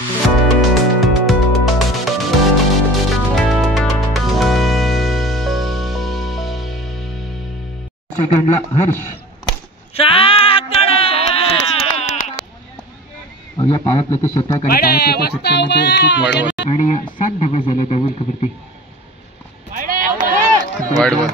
सेकंडला हर्ष या पावतलं ते शतक आणि आणि 7 धावा झाल्या डबल खबरती वाईड बॉल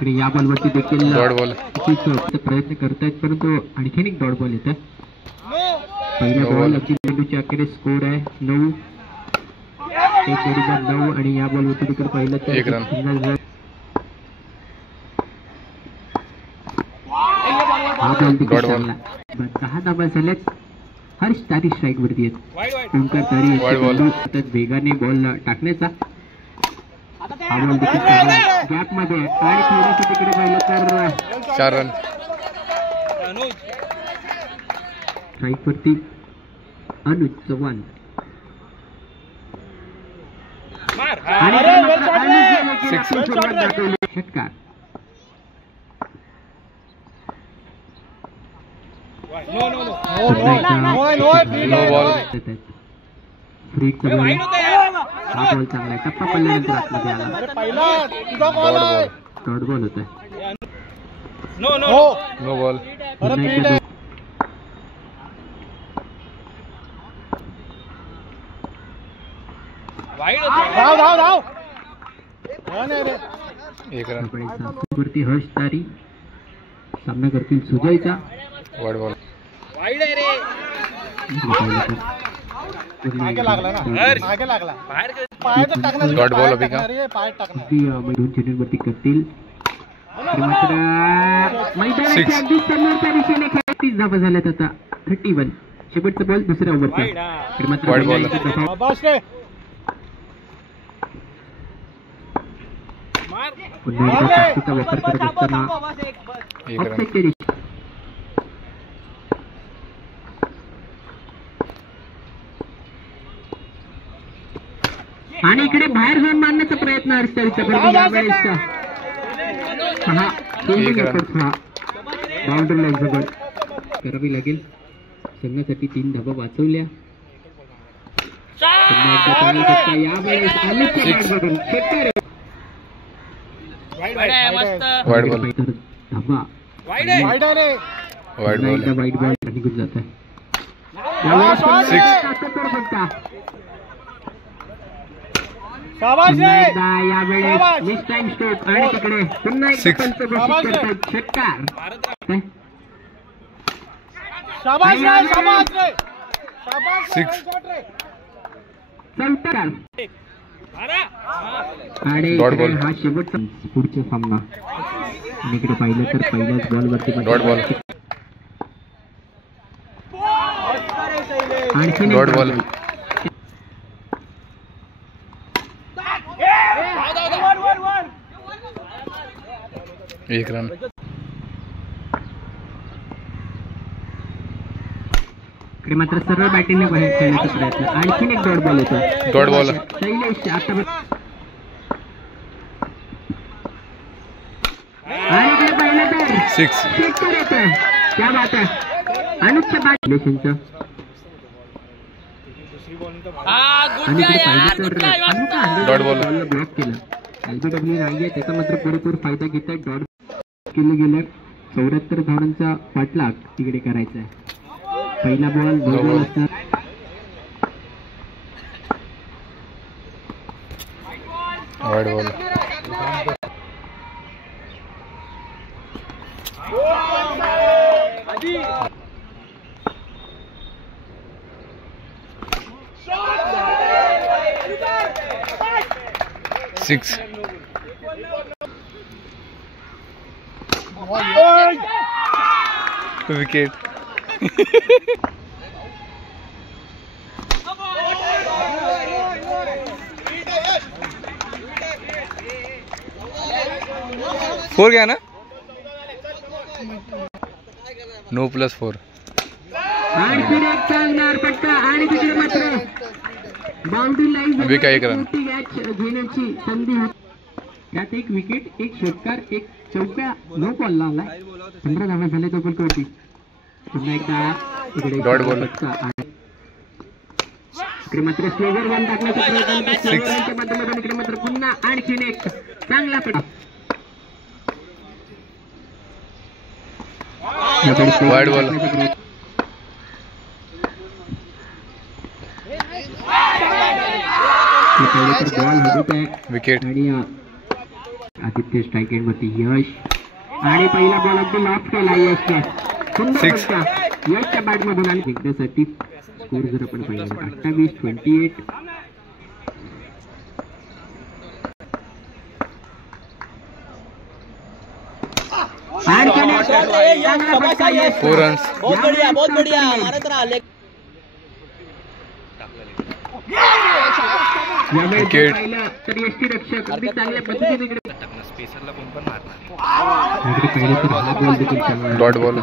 आणि या बॉलवरती देखील प्रयत्न करतायत परंतु आणखीन एक डॉट बॉल येत आहे. पहिला बॉल अखिल चेंडूच्या आकडे स्कोर आहे 9 आणि या बॉलवरती देखील पहिलं हा बॉल देखील 10 धावा झाल्यात. हर्ष तारी स्ट्राईक वरती आहेत. ओंकार तारी वेगाने बॉल टाकण्याचा हा बॉल देखील गॅप मध्ये आणि थोडंसं तिकडे पाहिलं तर 4 रन. स्ट्राईक वरती अनुज चव्हाण षटकार. हा बॉल चांगला आहे. टप्पा पडल्यानंतर आतमध्ये आला. डॉट बॉल होत आहे. No ball. एक रन वरती हर्ष तारी सामना करतील सुजयचा. Wide ball. डॉट बॉल अभी का 2 चेंडूंवरती करतील. मात्र मैदानाच्या अगदी समोरच्या दिशेने खेळ 30 धावा झाल्यात आता 31. शेवटचा बॉल दुसऱ्या ओव्हरचा. पुन्हा एकदा शक्तीचा वापर करत असताना आणि इकडे बाहेर जाऊन मारण्याचा प्रयत्न हर्षतारीचा बाउंड्रीला जवळ करावी लागेल. संघासाठी 3 धावा वाचवल्या. वाईड बॉल निघून जात आहे. यावेळेस मिस टाइम स्ट्रोक आणि तिकडे पुन्हा एक षटकार. आणि हा शेवटचा पुढचा सामना. आणि इकडे पाहिलं तर पहिल्याच बॉलवरती आणखी डॉट बॉल. एक रन. इकडे मात्र सरळ बॅटिंगने बाहेर खेळण्याचा प्रयत्न. आणखीन एक डॉट बॉल येतो. डॉट बॉल शैलेश आता आणि इकडे पाहिलं तर 6 येतं. क्या बात आहे. अनुजच्या बॅटिंगचं आणि इकडे पाहिलं तर डॉट बॉल ब्लॉक केलं. LBW नाहीये त्याचा मात्र पुरेपूर फायदा घेत आहे. डॉट केलं गेलं 74 धावांचा पाठलाग तिकडे करायचा आहे. पहिला बॉल बॉल असणार. Wide ball. Six. Wicket. Four गया ना. नो +4. आणि तिकडे मात्र बाउंड्री लाईन अभी काय एक रन. घेण्याची संधी. त्यात एक विकेट, एक षटकार, एक चौका, 9 बॉलला आलाय. 15 धावा झाल्या चौपलकवरती. पुन्हा एकदा इकडे डॉट बॉल. इकडे मात्र स्लोवर वन टाकण्याचा प्रयत्न स्लोवरच्या माध्यमातून इकडे मात्र पुन्हा आणखीन एक चांगला पडा. Wide ball. विकेट. आणि आदित्य स्ट्राईक एंड वरती यश आणि पहिला बॉल अगदी लॉफ केला यशच्या. सुंदर फटका यशच्या बॅट मधून आणि जिंकण्यासाठी स्कोर जर आपण पाहिला 28-28. Four runs. बहुत बढ़िया बहुत बढ़िया मारत रहा. विकेट. तर यष्टी रक्षक अगदी चांगल्या पद्धतीने डॉट बॉल.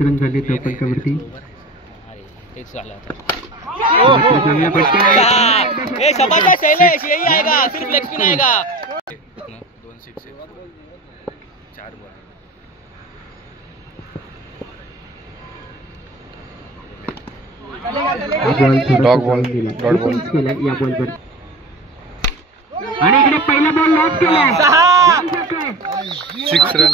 रन झाले चौपलकावरती. चांगला फटका. शाबाश शैलेश, यही आएगा, सिर्फ लेग स्पिन आएगा. 2 6 4 ball. Dog ball dot ball केला या बॉलवर. आणि इकडे पहिला बॉल लॉक केला. 6 रन.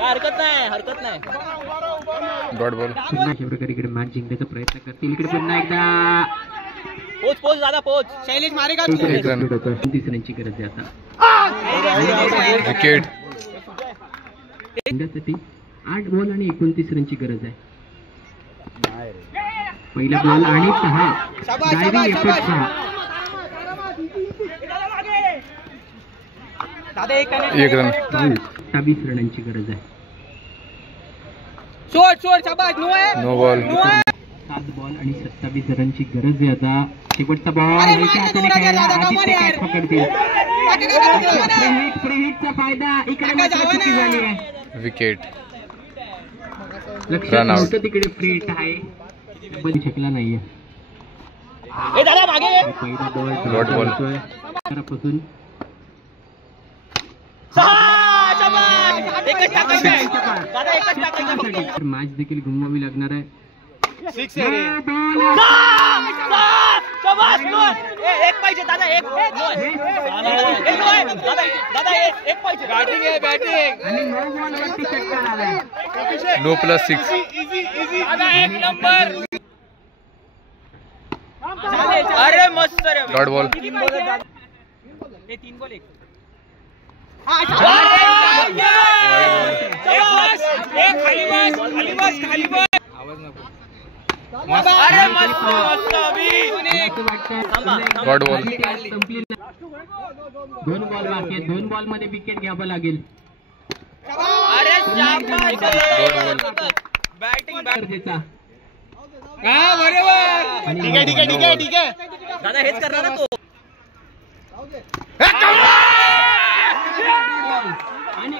हरकत नाही डॉट बॉल. पुन्हा अशा प्रकारे इकडे मॅच जिंकण्याचा प्रयत्न करतील. इकडे पुन्हा एकदा पोच दादा पोच. शैलेश मारेगा. 1 रन. 30 रनची गरज आहे आता. विकेट. जिंकण्यासाठी 8 बॉल आणि 29 रनची गरज आहे. पहिला बॉल आणि 6. Driving effort 6. 1 रन. 27 रनांची गरज आहे. No ball. 7 बॉल आणि 27 रनची गरज आहे आता. शेवटचा बॉल पकडतील. फ्री हिटचा फायदा इकडे मात्र चुकी झाली आहे. विकेट. लक्षात नव्हतं तिकडे फ्री हिट आहे पण शकला नाहीये. पहिला बॉल डॉट बॉल. पासून मॅच देखील घुमवावी लागणार आहे. एक पाहिजे दादा. एक बॅटिंग. आणि 9 बॉलवरती षटकार आलाय. नो +6. एक नंबर. अरे मस्त रे. Dot ball. 3 बॉल 1. अरे मस्त डॉट बॉल. 2 बॉल बाकी आहेत. 2 बॉल मध्ये विकेट घ्यावं लागेल. अरे बॅटिंग गरजेचा. ठीक आहे दादा हेच करणार ना तो. आणि